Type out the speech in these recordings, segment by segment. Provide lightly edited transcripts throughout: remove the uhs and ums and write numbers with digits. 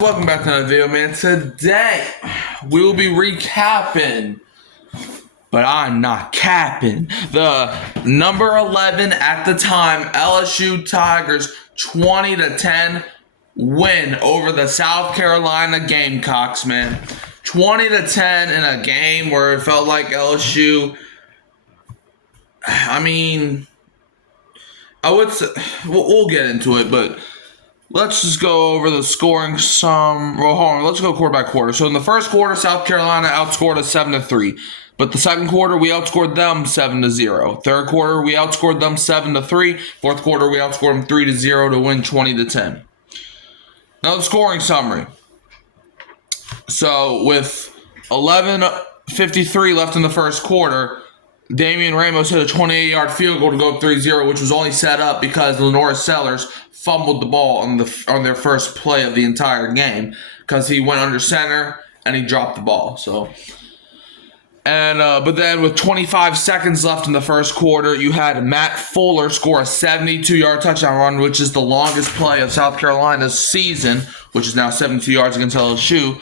Welcome back to another video, man. Today, we will be recapping, but I'm not capping, the number 11 at the time LSU Tigers 20-10 win over the South Carolina Gamecocks, man. 20-10 in a game where it felt like LSU, I would say, we'll get into it, but let's just go over the scoring some. Well, hold on. Let's go quarter by quarter. So in the first quarter, South Carolina outscored us 7-3. But the second quarter, we outscored them 7-0. Third quarter, we outscored them 7-3. Fourth quarter, we outscored them 3-0 to win 20-10. Now the scoring summary. So with 11:53 left in the first quarter, Damian Ramos hit a 28-yard field goal to go up 3-0, which was only set up because Lenore Sellers fumbled the ball on their first play of the entire game because he went under center and he dropped the ball. But then with 25 seconds left in the first quarter, you had Matt Fuller score a 72-yard touchdown run, which is the longest play of South Carolina's season, which is now 72 yards against LSU,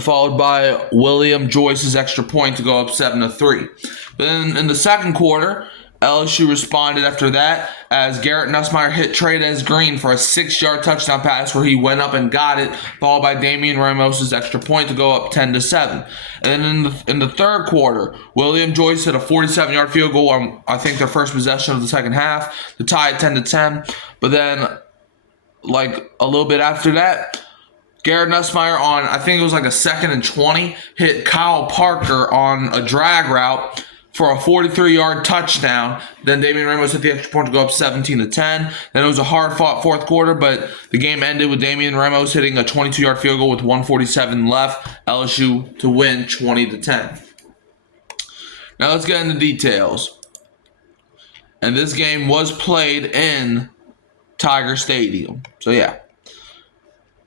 followed by William Joyce's extra point to go up 7-3. But then in the second quarter, LSU responded after that as Garrett Nussmeier hit Trades Green for a 6-yard touchdown pass where he went up and got it, followed by Damian Ramos's extra point to go up 10-7. And then in the third quarter, William Joyce hit a 47-yard field goal on, I think, their first possession of the second half to tie it 10-10. But then, like a little bit after that, Garrett Nussmeier on, I think it was like a 2nd and 20, hit Kyle Parker on a drag route for a 43-yard touchdown. Then Damian Ramos hit the extra point to go up 17-10. Then it was a hard-fought fourth quarter, but the game ended with Damian Ramos hitting a 22-yard field goal with 1:47 left, LSU to win 20-10. Now let's get into details. And this game was played in Tiger Stadium. So yeah.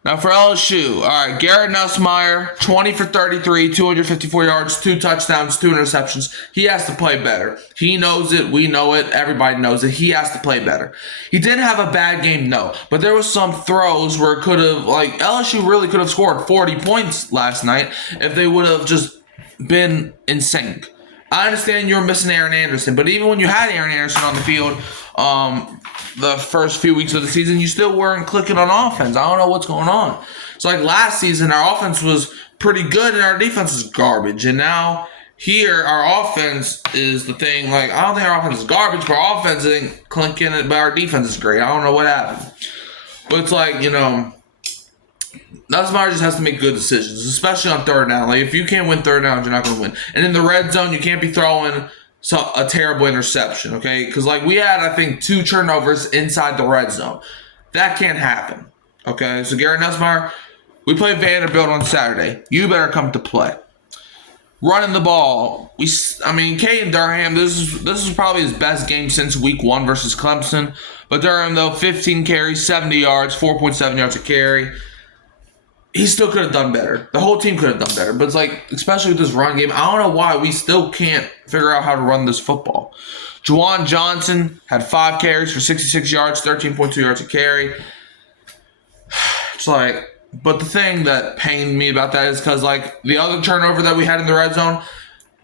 Now for LSU, all right, Garrett Nussmeier, 20 for 33, 254 yards, 2 touchdowns, 2 interceptions. He has to play better. He knows it. We know it. Everybody knows it. He has to play better. He didn't have a bad game, no, but there was some throws where it could have, like, LSU really could have scored 40 points last night if they would have just been in sync. I understand you were missing Aaron Anderson, but even when you had Aaron Anderson on the field, the first few weeks of the season, you still weren't clicking on offense. I don't know what's going on. So like last season, our offense was pretty good and our defense is garbage. And now here, our offense is the thing. Like, I don't think our offense is garbage, but our offense isn't clinking it, but our defense is great. I don't know what happened. But it's like, Nussmeier just has to make good decisions, especially on third down. Like, if you can't win third downs, you're not going to win. And in the red zone, you can't be throwing a terrible interception, okay? Because, like, we had, I think, 2 turnovers inside the red zone. That can't happen, okay? So, Garrett Nussmeier, we play Vanderbilt on Saturday. You better come to play. Running the ball, Caden Durham, this is probably his best game since week 1 versus Clemson. But Durham, though, 15 carries, 70 yards, 4.7 yards a carry. He still could have done better. The whole team could have done better. But it's like, especially with this run game, I don't know why we still can't figure out how to run this football. Juwan Johnson had 5 carries for 66 yards, 13.2 yards a carry. It's like, but the thing that pained me about that is because, like, the other turnover that we had in the red zone,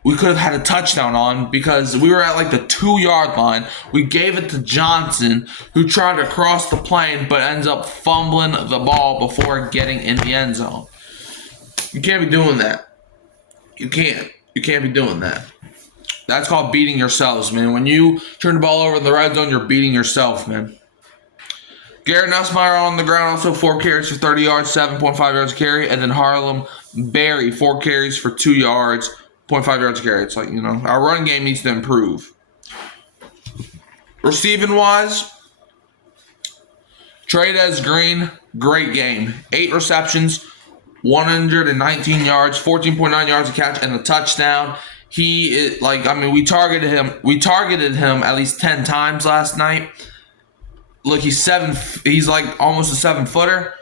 we could have had a touchdown on because we were at, like, the 2-yard line. We gave it to Johnson, who tried to cross the plane but ends up fumbling the ball before getting in the end zone. You can't be doing that. You can't. You can't be doing that. That's called beating yourselves, man. When you turn the ball over in the red zone, you're beating yourself, man. Garrett Nussmeier on the ground, also 4 carries for 30 yards, 7.5 yards a carry. And then Harlem Berry, 4 carries for 2 yards, 0.5 yards a carry. It's like, our run game needs to improve. Receiving-wise, Trades Green, great game. 8 receptions, 119 yards, 14.9 yards a catch, and a touchdown. We targeted him. We targeted him at least 10 times last night. Look, he's like almost a 7-footer.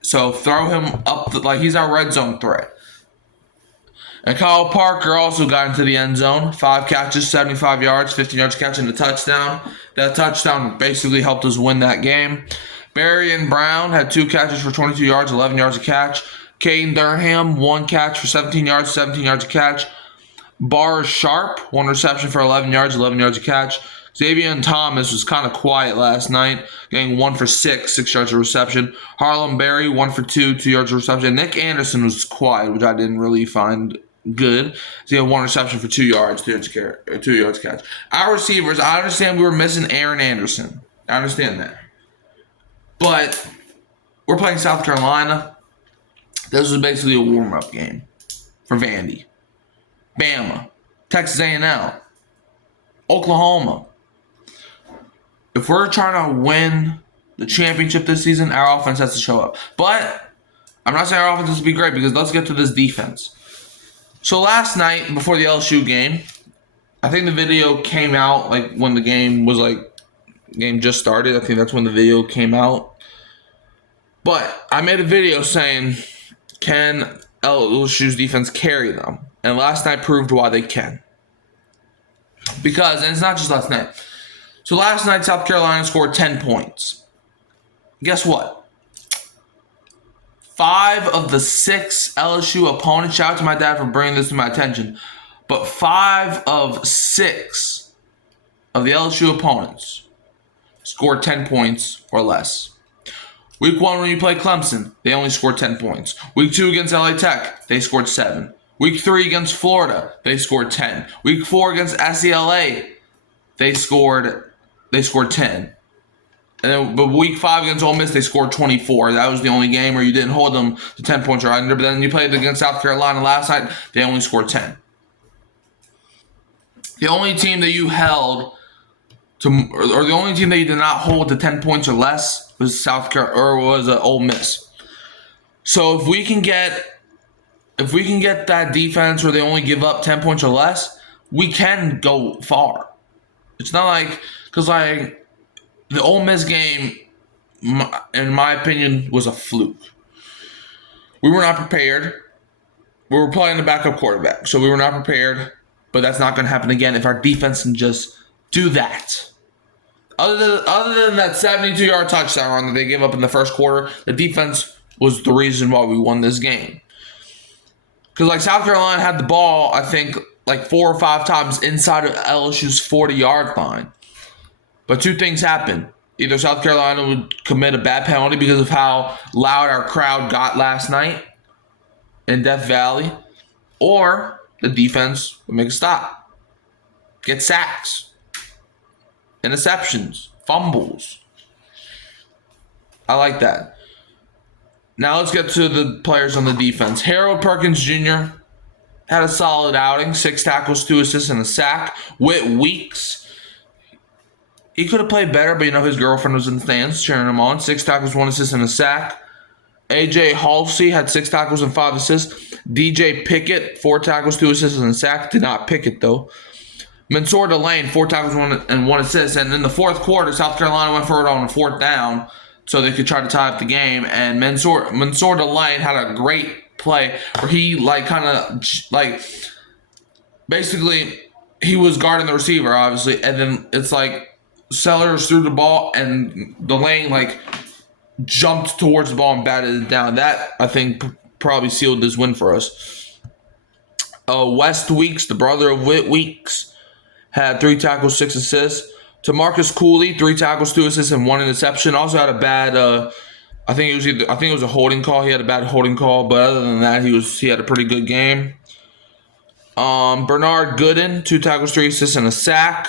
So throw him up. He's our red zone threat. And Kyle Parker also got into the end zone. 5 catches, 75 yards, 15 yards catch, and a touchdown. That touchdown basically helped us win that game. Barry and Brown had 2 catches for 22 yards, 11 yards a catch. Caden Durham, 1 catch for 17 yards, 17 yards a catch. Bar Sharp, 1 reception for 11 yards, 11 yards a catch. Xavier Thomas was kind of quiet last night, getting 1 for 6, 6 yards of reception. Harlem Berry, 1 for 2, 2 yards of reception. Nick Anderson was quiet, which I didn't really find good. So he had 1 reception for 2 yards, 2 yards catch. Our receivers, I understand we were missing Aaron Anderson. I understand that. But we're playing South Carolina. This was basically a warm-up game for Vandy. Bama, Texas A&M, Oklahoma. If we're trying to win the championship this season, our offense has to show up. But I'm not saying our offense has to be great, because let's get to this defense. So last night, before the LSU game, I think the video came out like when the game just started. I think that's when the video came out. But I made a video saying, can LSU's defense carry them? And last night proved why they can. Because, and it's not just last night. So last night, South Carolina scored 10 points. Guess what? 5 of the 6 LSU opponents, shout out to my dad for bringing this to my attention, but 5 of 6 of the LSU opponents scored 10 points or less. Week 1, when you play Clemson, they only scored 10 points. Week 2 against LA Tech, they scored 7. Week 3 against Florida, they scored 10. Week 4 against SCLA, they scored 10. But week 5 against Ole Miss, they scored 24. That was the only game where you didn't hold them to 10 points or under. But then you played against South Carolina last night, they only scored 10. The only team that you held to, or the only team that you did not hold to 10 points or less was South Carolina, or was Ole Miss. So if we can get that defense where they only give up 10 points or less, we can go far. It's not like, because like the Ole Miss game, in my opinion, was a fluke. We were not prepared. We were playing the backup quarterback, so we were not prepared. But that's not going to happen again if our defense can just do that. Other than that 72-yard touchdown run that they gave up in the first quarter, the defense was the reason why we won this game. Because like South Carolina had the ball, I think, like 4 or 5 times inside of LSU's 40-yard line. But 2 things happened. Either South Carolina would commit a bad penalty because of how loud our crowd got last night in Death Valley, or the defense would make a stop. Get sacks, interceptions, fumbles. I like that. Now let's get to the players on the defense. Harold Perkins Jr. had a solid outing. 6 tackles, 2 assists, and a sack. Whit Weeks, he could have played better, but his girlfriend was in the stands cheering him on. 6 tackles, 1 assist, and a sack. AJ Halsey had 6 tackles and 5 assists. DJ Pickett, 4 tackles, 2 assists, and a sack. Did not pick it, though. Mansour Delane, 4 tackles, 1 assist. And in the fourth quarter, South Carolina went for it on a 4th down so they could try to tie up the game. And Mansour Delane had a great play where he, basically, he was guarding the receiver, obviously. And then it's like Sellers threw the ball, and Delane, jumped towards the ball and batted it down. That, I think, probably sealed this win for us. West Weeks, the brother of Whit Weeks, had 3 tackles, 6 assists. Tamarcus Cooley, 3 tackles, 2 assists, and 1 interception. Also had a bad, I think it was a holding call. He had a bad holding call, but other than that, he had a pretty good game. Bernard Gooden, 2 tackles, 3 assists, and a sack.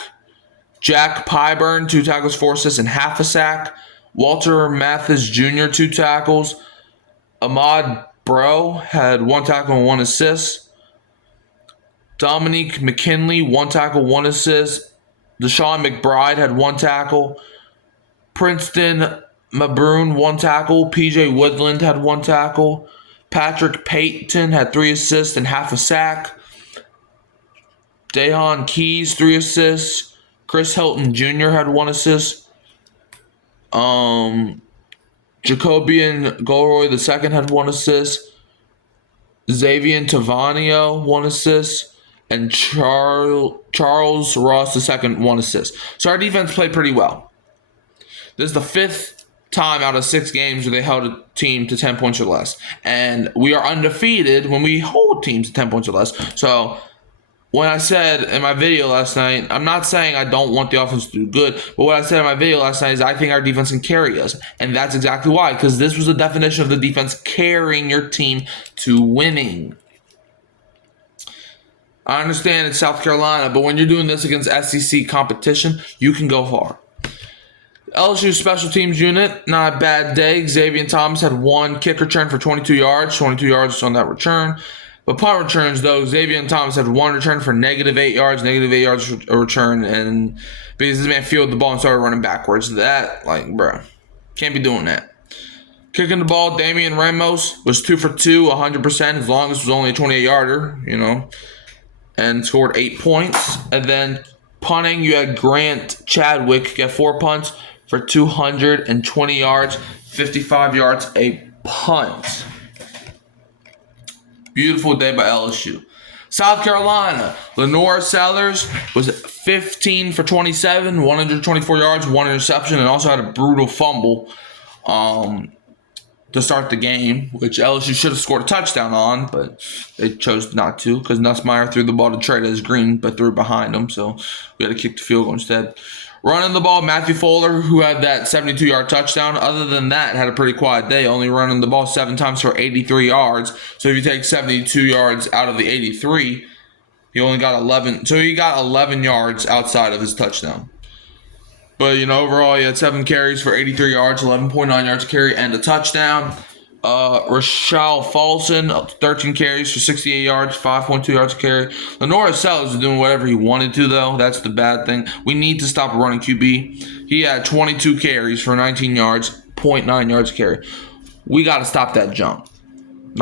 Jack Pyburn, 2 tackles, 4 assists, and half a sack. Walter Mathis Jr., 2 tackles. Ahmad Bro had 1 tackle and 1 assist. Dominique McKinley, 1 tackle, 1 assist. Deshaun McBride had 1 tackle. Princeton Mabroon, 1 tackle. PJ Woodland had 1 tackle. Patrick Payton had 3 assists and half a sack. Dejon Keys, 3 assists. Chris Hilton Jr. had 1 assist. Jacobian Golroy II had 1 assist. Xavier Tavanio, 1 assist. And Charles Ross II, 1 assist. So our defense played pretty well. This is the 5th time out of 6 games where they held a team to 10 points or less. And we are undefeated when we hold teams to 10 points or less. So when I said in my video last night, I'm not saying I don't want the offense to do good, but what I said in my video last night is I think our defense can carry us. And that's exactly why, because this was the definition of the defense carrying your team to winning. I understand it's South Carolina, but when you're doing this against SEC competition, you can go far. LSU special teams unit, not a bad day. Xavier Thomas had 1 kick return for 22 yards. 22 yards on that return. But punt returns, though, Xavier Thomas had 1 return for -8 yards, -8 yards a return, and because this man fielded the ball and started running backwards. That, bro, can't be doing that. Kicking the ball, Damian Ramos was 2 for 2, 100%. His longest was only a 28-yarder, and scored 8 points. And then punting, you had Grant Chadwick get 4 punts for 220 yards, 55 yards a punt. Beautiful day by LSU. South Carolina, Lenore Sellers was 15 for 27, 124 yards, 1 interception, and also had a brutal fumble to start the game, which LSU should have scored a touchdown on, but they chose not to because Nussmeier threw the ball to Trey Green, but threw it behind him, so we had to kick the field goal instead. Running the ball, Matthew Fuller, who had that 72-yard touchdown. Other than that, had a pretty quiet day, only running the ball 7 times for 83 yards. So if you take 72 yards out of the 83, he only got 11. So he got 11 yards outside of his touchdown. But, overall, he had 7 carries for 83 yards, 11.9 yards a carry, and a touchdown. Rashal Falson, 13 carries for 68 yards, 5.2 yards a carry. Lenore Sellers is doing whatever he wanted to, though. That's the bad thing. We need to stop running QB. He had 22 carries for 19 yards, 0.9 yards a carry. We got to stop that jump.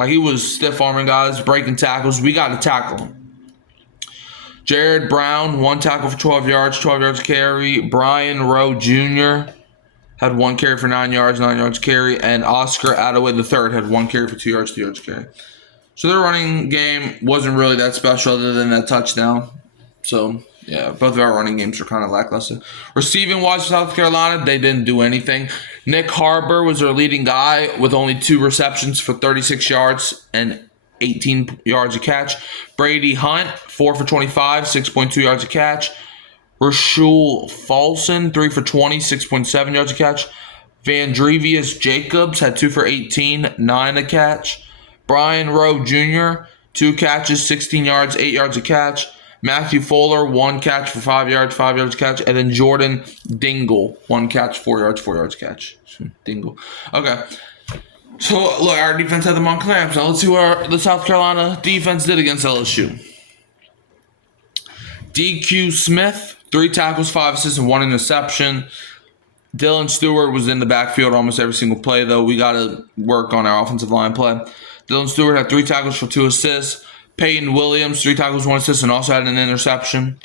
He was stiff-arming guys, breaking tackles. We got to tackle him. Jared Brown, 1 tackle for 12 yards a carry. Brian Rowe Jr. had 1 carry for 9 yards, 9 yards carry, and Oscar Attaway III had 1 carry for 2 yards, 2 yards carry. So their running game wasn't really that special other than that touchdown. So, yeah, both of our running games were kind of lackluster. Receiving-wise for South Carolina, they didn't do anything. Nick Harbor was their leading guy with only 2 receptions for 36 yards and 18 yards a catch. Brady Hunt, 4 for 25, 6.2 yards a catch. Rashul Falson, 3 for 20, 6.7 yards a catch. Vandrevius Jacobs had 2 for 18, 9 a catch. Brian Rowe Jr., 2 catches, 16 yards, 8 yards a catch. Matthew Fuller, 1 catch for 5 yards, 5 yards a catch. And then Jordan Dingle, 1 catch, 4 yards, 4 yards a catch. Dingle. Okay. So, look, our defense had them on clamps. Now, let's see what the South Carolina defense did against LSU. DQ Smith, 3 tackles, 5 assists, and 1 interception. Dylan Stewart was in the backfield almost every single play, though. We got to work on our offensive line play. Dylan Stewart had 3 tackles for 2 assists. Peyton Williams, 3 tackles, 1 assist, and also had an interception.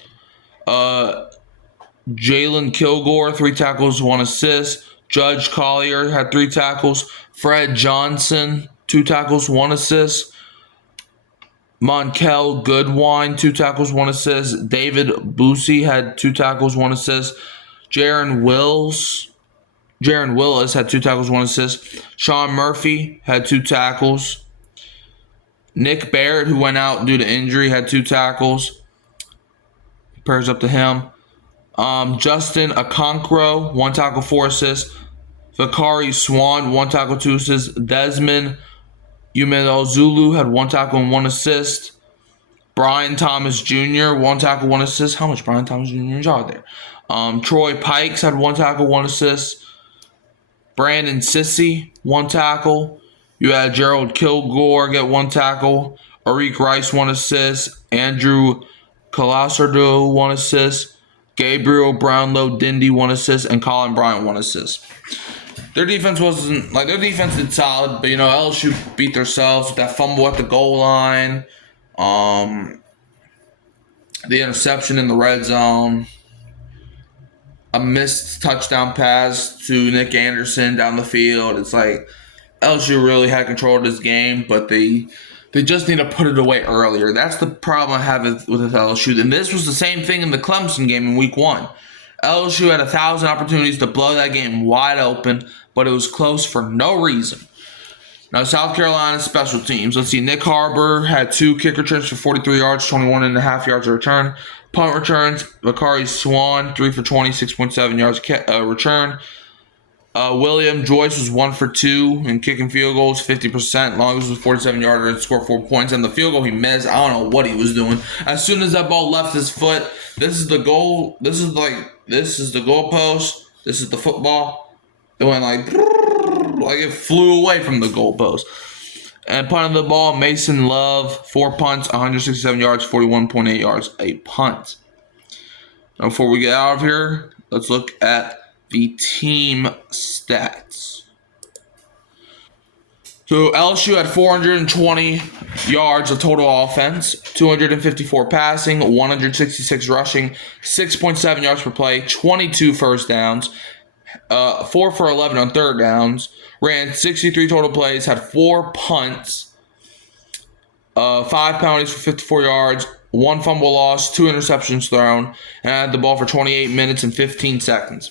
Jalen Kilgore, 3 tackles, 1 assist. Judge Collier had 3 tackles. Fred Johnson, 2 tackles, 1 assist. Monkel Goodwine, 2 tackles, 1 assist. David Boosie had 2 tackles, 1 assist. Jaron Willis had 2 tackles, 1 assist. Sean Murphy had 2 tackles. Nick Barrett, who went out due to injury, had 2 tackles. Prayers up to him. Justin Okonkwo, 1 tackle, 4 assists. Vakari Swan, 1 tackle, 2 assists. Desmond Umezulu had 1 tackle and 1 assist. Brian Thomas Jr., 1 tackle, 1 assist. How much Brian Thomas Jr. are there? Troy Pikes had 1 tackle, 1 assist. Brandon Sissy, 1 tackle. You had Gerald Kilgore get 1 tackle. Arik Rice, 1 assist. Andrew Colasardo, 1 assist. Gabriel Brownlow Dindy, 1 assist. And Colin Bryant, 1 assist. Their defense wasn't, their defense did solid, but, LSU beat themselves with that fumble at the goal line. The interception in the red zone. A missed touchdown pass to Nick Anderson down the field. It's LSU really had control of this game, but they just need to put it away earlier. That's the problem I have with LSU. And this was the same thing in the Clemson game in week 1. LSU had 1,000 opportunities to blow that game wide open, but it was close for no reason. Now, South Carolina special teams. Let's see. Nick Harbor had 2 kick returns for 43 yards, 21.5 yards a return. Punt returns. Bakari Swan, 3 for 20, 6.7 yards return. William Joyce was 1 for 2 in kicking field goals, 50%. Longest was 47-yarder and scored 4 points. And the field goal he missed, I don't know what he was doing. As soon as that ball left his foot, this is the goal. This is the goalpost. This is the football. It went like it flew away from the goalpost. And punting the ball, Mason Love, 4 punts, 167 yards, 41.8 yards a punt. Now, before we get out of here, let's look at the team stats. So LSU had 420 yards of total offense, 254 passing, 166 rushing, 6.7 yards per play, 22 first downs, 4 for 11 on third downs, ran 63 total plays, had 4 punts, 5 penalties for 54 yards, 1 fumble loss, 2 interceptions thrown, and had the ball for 28 minutes and 15 seconds.